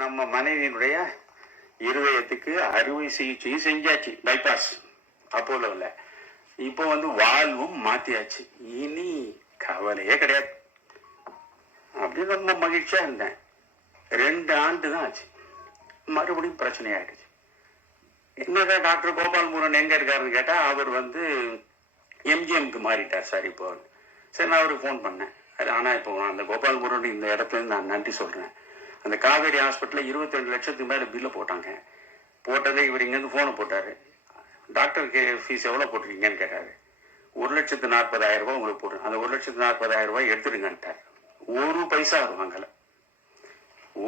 நம்ம மனைவியினுடைய இருதயத்துக்கு அறுவை சிகிச்சையும் செஞ்சாச்சு பைபாஸ் அப்போலோவில். இப்போ வந்து வாழ்வும் மாத்தியாச்சு. இனி கவலையே கிடையாது. அப்படி ரொம்ப மகிழ்ச்சியா இருந்தேன். ரெண்டு ஆண்டு தான் ஆச்சு. மறுபடியும் பிரச்சனை ஆயிடுச்சு என்னதான் டாக்டர் கோபால் முருகன் எங்க இருக்காருன்னு கேட்டா அவர் வந்து எம்ஜிஎம்க்கு மாறிட்டார் சார் இப்போ. சரி நான் அவருக்கு ஃபோன் பண்ணேன். அது ஆனால் இப்போ அந்த கோபால் முருகன் இந்த இடத்துல இருந்து நான் நன்றி சொல்றேன். அந்த காவேரி ஹாஸ்பிட்டலில் இருபத்தி ரெண்டு லட்சத்துக்கு மேலே பில்லை போட்டாங்க. போட்டதே இவர் இங்கேருந்து ஃபோனை போட்டார். டாக்டருக்கு ஃபீஸ் எவ்வளோ போட்டிருக்கீங்கன்னு கேட்டார். ஒரு லட்சத்து நாற்பதாயிரம் ரூபாய் உங்களுக்கு போடுறேன் அந்த ஒரு லட்சத்து நாற்பதாயிரம் ரூபாய் எடுத்துடுங்கன்ட்டார். ஒரு பைசா அவர் வாங்கலை.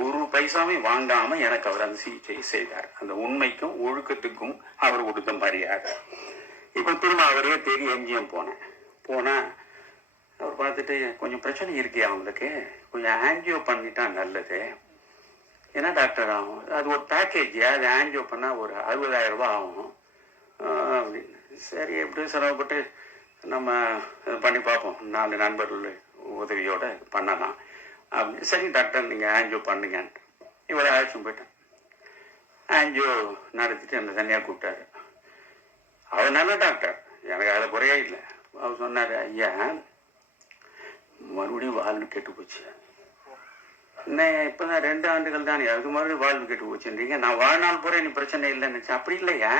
ஒரு பைசாவையும் வாங்காமல் எனக்கு அவர் அந்த சிகிச்சை செய்தார். அந்த உண்மைக்கும் ஒழுக்கத்துக்கும் அவர் கொடுத்த மரியாதை. இப்போ திரும்ப அவரே தேடி எங்கேயும் போனேன். போனால் அவர் பார்த்துட்டு கொஞ்சம் பிரச்சனை இருக்கே அவங்களுக்கு. கொஞ்சம் ஆன்ஜியோ பண்ணிட்டா நல்லது. என்ன டாக்டர் ஆகும்? அது ஒரு பேக்கேஜ் அது ஆன்ஜியோ பண்ணால் ஒரு அறுபதாயிரம் ரூபா ஆகும். அப்படின்னு சரி எப்படியும் சிரமப்பட்டு நம்ம பண்ணி பார்ப்போம். நாலு நண்பர்கள் உதவியோட பண்ணலாம். அப்படி. சரி டாக்டர் நீங்கள் ஆன்ஜியோ பண்ணுங்கன்ட்டு இவரை அழைச்சும் போயிட்டேன். ஆன்ஜியோ நடத்திட்டு என்னை தனியாக கூப்பிட்டாரு. அவர் நல்ல டாக்டர். எனக்கு அதில் குறையே இல்லை. அவர் சொன்னார் ஐயா மறுபடியும் வாழ்னு கெட்டு போச்சு. இப்போ தான் ரெண்டு ஆண்டுகள் தானே. அதுக்கு மறுபடியும் வாழ்வு கெட்டு போச்சுன்றீங்க. நான் வாழ்நாள் பூரா நீ பிரச்சனை இல்லைன்னு அப்படி இல்லையா?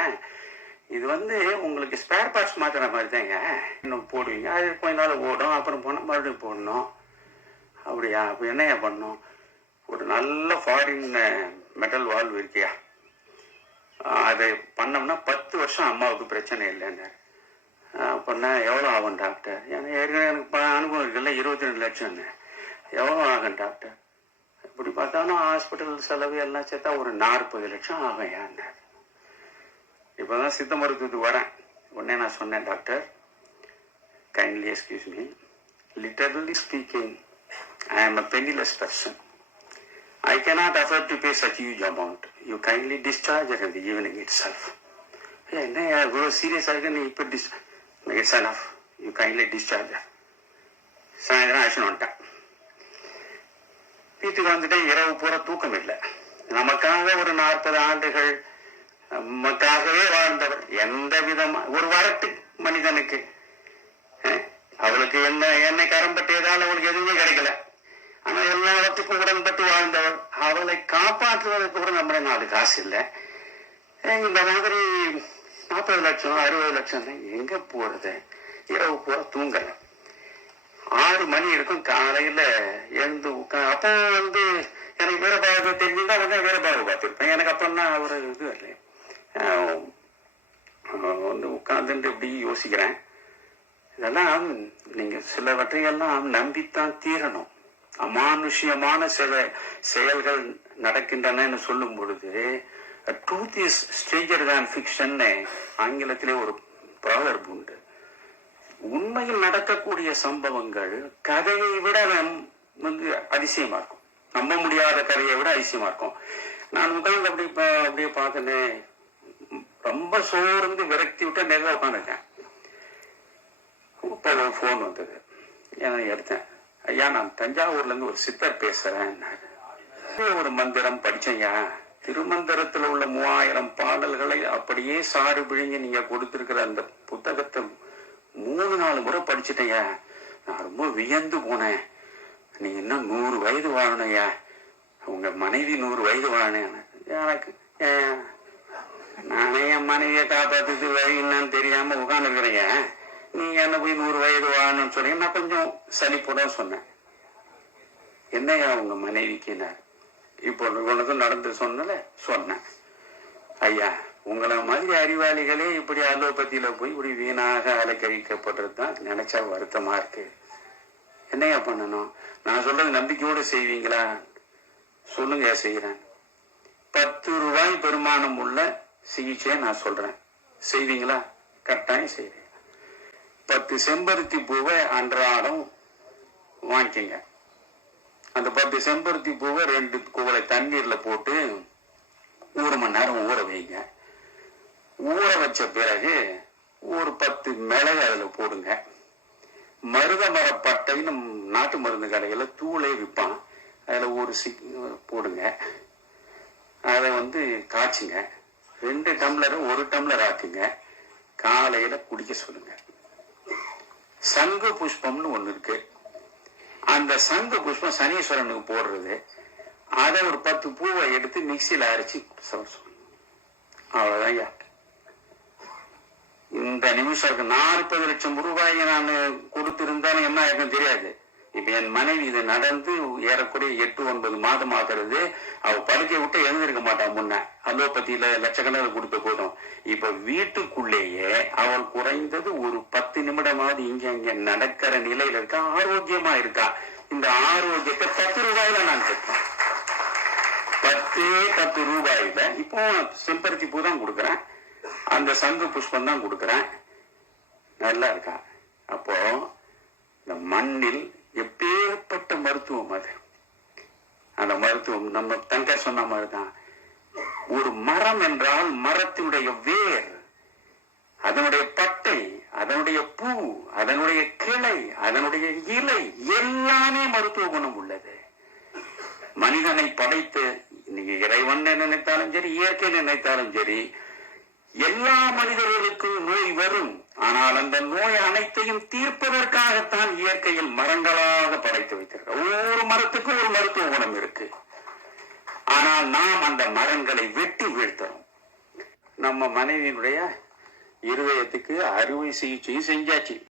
இது வந்து உங்களுக்கு ஸ்பேர் பார்ட்ஸ் மாற்றுற மாதிரி தாங்க. இன்னும் போடுவீங்க. அது கொஞ்ச நாள் ஓடும். அப்புறம் போனால் மறுபடியும் போடணும். அப்படியா? அப்போ என்னையா பண்ணணும்? ஒரு நல்ல ஃபாரின் மெட்டல் வால்வ் இருக்கியா? அதை பண்ணோம்னா பத்து வருஷம் அம்மாவுக்கு பிரச்சனை இல்லைன்னு. அப்படின்னா எவ்வளோ ஆகும் டாக்டர்? ஏன்னா ஏற்கனவே எனக்கு அனுபவம் இருக்குல்ல இருபத்தி ரெண்டு லட்சம்னு. எவ்வளோ ஆகும் டாக்டர்? இப்படி பார்த்தாலும் ஹாஸ்பிட்டல் செலவு எல்லாம் சேர்த்தா ஒரு நாற்பது லட்சம் ஆகும் ஏன் இப்போதான் சித்த மருத்துவத்துக்கு வரேன் உடனே நான் சொன்னேன் doctor kindly excuse me literally speaking I am a penniless person. I cannot afford to pay such huge amount. You kindly discharge her in the evening itself. ஏய், என்ன இவ்வளோ சீரியஸாக இருக்கு நீ இப்போ this it's enough. You kindly discharge her. சாயந்தரம் action வந்துட்டேன் வீட்டுக்கு வந்துட்டு இரவு பூரா தூக்கம் இல்லை. நமக்காக ஒரு நாற்பது ஆண்டுகள் நமக்காகவே வாழ்ந்தவர். எந்த விதமா ஒரு வரட்டு மனிதனுக்கு அவளுக்கு என்ன என்னை கரம்பட்டியதால் அவளுக்கு எதுவுமே கிடைக்கல. ஆனா எல்லாத்துக்கும் உடன்பட்டு வாழ்ந்தவர். அவளை காப்பாற்றுவதற்கு கூட நம்மளே நாலு காசு இல்லை. இந்த மாதிரி நாற்பது லட்சம் அறுபது லட்சம் எங்க போறது? இரவு பூரா தூங்கலை. மணி இருக்கும் காலையில எழுந்து உட்கா அப்போ வந்து எனக்கு வேற பாவை தெரிஞ்சுட்டா வந்து வேற பாவை பார்த்துருப்பேன். எனக்கு அப்பன்னா ஒரு இது இல்லை ஆஹ் வந்து உட்கார்ந்துட்டு இப்படி யோசிக்கிறேன். இதெல்லாம் நீங்க சிலவற்றையெல்லாம் நம்பித்தான் தீரணும். அமானுஷ்யமான சில செயல்கள் நடக்கின்றனன்னு சொல்லும் பொழுது ட்ரூத் இஸ் ஸ்ட்ரேஞ்சர் தான் ஃபிக்ஷன்னு ஆங்கிலத்திலே ஒரு ப்ராவர்ப் உண்டு. உண்மையில் நடக்கக்கூடிய சம்பவங்கள் கதையை விட நம்- வந்து அதிசயமா இருக்கும் நம்ப முடியாத கதையை விட அதிசயமா இருக்கும் நான் உட்கார்ந்து அப்படி அப்படியே பார்த்தேன் ரொம்ப சோர்ந்து விரக்தி விட்டு நேரம் உட்காந்துருக்கேன். இப்போ ஒரு ஃபோன் வந்தது. ஏன்னா எடுத்தேன்? ஐயா நான் தஞ்சாவூர்ல இருந்து ஒரு சித்தர் பேசுறேன். ஒரு மந்திரம் படிச்சையா திருமந்திரத்துல உள்ள மூவாயிரம் பாடல்களை அப்படியே சாறு பிழிஞ்சு நீங்க கொடுத்துருக்கிற அந்த புத்தகத்தை மூணு நாலு முறை படிச்சுட்டேயா நான் ரொம்ப வியந்து போனேன். நீ இன்னும் நூறு வயது வாழணையா உங்க மனைவி நூறு வயது வாழணும் எனக்கு. ஏன், நானே என் மனைவியை காப்பாத்துக்கு வழி என்னன்னு தெரியாம உட்காந்துருக்கிறேன் நீ என்ன போய் நூறு வயது வாழணும்னு சொன்னீங்க. நான் கொஞ்சம் சலிப்போட சொன்னேன். என்னையா உங்க மனைவிக்கு இப்போ உனக்கு நடந்து சொன்னல? சொன்னேன். ஐயா உங்களை மாதிரி அறிவாளிகளே இப்படி அலோபதியில போய் இப்படி வீணாக அலக்கழிக்கப்படுறது தான் நினைச்சா வருத்தமா இருக்கு. என்னையா பண்ணணும்? நான் சொல்றது நம்பிக்கையோட செய்வீங்களா? சொல்லுங்க செய்யறேன் பத்து ரூபாய் பெருமானம் உள்ள சிகிச்சையை நான் சொல்றேன். செய்வீங்களா? கட்டாயம் செய்றேன் பத்து செம்பருத்தி பூவை அன்றாடம் வாங்கிக்கங்க. அந்த பத்து செம்பருத்தி பூவை ரெண்டு குவளை தண்ணீர்ல போட்டு ஒரு மணி நேரம் ஊற வைங்க. ஊற வச்ச பிறகு ஒரு பத்து மிளகு அதில் போடுங்க. மருத மரப்பட்டைன்னு நாட்டு மருந்து கடையில் தூளே விற்பான் அதில் ஒரு சி போடுங்க. அதை வந்து காய்ச்சுங்க. ரெண்டு டம்ளரும் ஒரு டம்ளர் ஆக்குங்க. காலையில் குடிக்க சொல்லுங்க. சங்கு புஷ்பம்னு ஒன்று இருக்கு. அந்த சங்கு புஷ்பம் சனீஸ்வரனுக்கு போடுறது. அதை ஒரு பத்து பூவை எடுத்து மிக்சியில் அரைச்சி சொல்லுங்க அவ்வளோதான் ஐயா. இந்த நிமிஷம் நாற்பது லட்சம் ரூபாயை நான் கொடுத்திருந்தாலும் என்ன ஆயிருக்கும் தெரியாது. இப்ப என் மனைவி இது நடந்து ஏறக்குறைய எட்டு ஒன்பது மாதம் ஆகிறது. அவ படுக்கை விட்டு எழுந்திருக்க மாட்டான் முன்ன. அலோபதியில லட்சக்கணக்கில் கொடுத்த போதும். இப்ப வீட்டுக்குள்ளேயே அவள் குறைந்தது ஒரு பத்து நிமிடமாவது இங்க அங்க நடக்கிற நிலையில இருக்கா? ஆரோக்கியமா இருக்கா? இந்த ஆரோக்கியத்தை பத்து ரூபாயில நான் கேட்பேன். பத்தே பத்து ரூபாயில இப்போ செம்பருத்தி பூ தான் கொடுக்குறேன். அந்த சங்கு புஷ்பம் தான் கொடுக்குறேன். நல்லா இருக்கா? அப்போ இந்த மண்ணில் எப்பேற்பட்ட மருத்துவம் அது? அந்த மருத்துவம் நம்ம தங்கர் சொன்ன மாதிரி தான் ஒரு மரம் என்றால் மரத்தினுடைய வேர் அதனுடைய பட்டை அதனுடைய பூ அதனுடைய கிளை அதனுடைய இலை எல்லாமே மருத்துவ குணம் உள்ளது. மனிதனை படைத்து நீங்க இறைவன் நினைத்தாலும் சரி இயற்கை நினைத்தாலும் சரி எல்லா மனிதர்களுக்கும் நோய் வரும். ஆனால் அந்த நோய் அனைத்தையும் தீர்ப்பதற்காகத்தான் இயற்கையில் மரங்களாக படைத்து வைத்திருக்க ஒவ்வொரு மரத்துக்கும் ஒரு மருத்துவ குணம் இருக்கு. ஆனால் நாம் அந்த மரங்களை வெட்டி வீழ்த்துறோம் நம்ம மனைவியினுடைய இருதயத்துக்கு அறுவை சிகிச்சையும் செஞ்சாச்சு.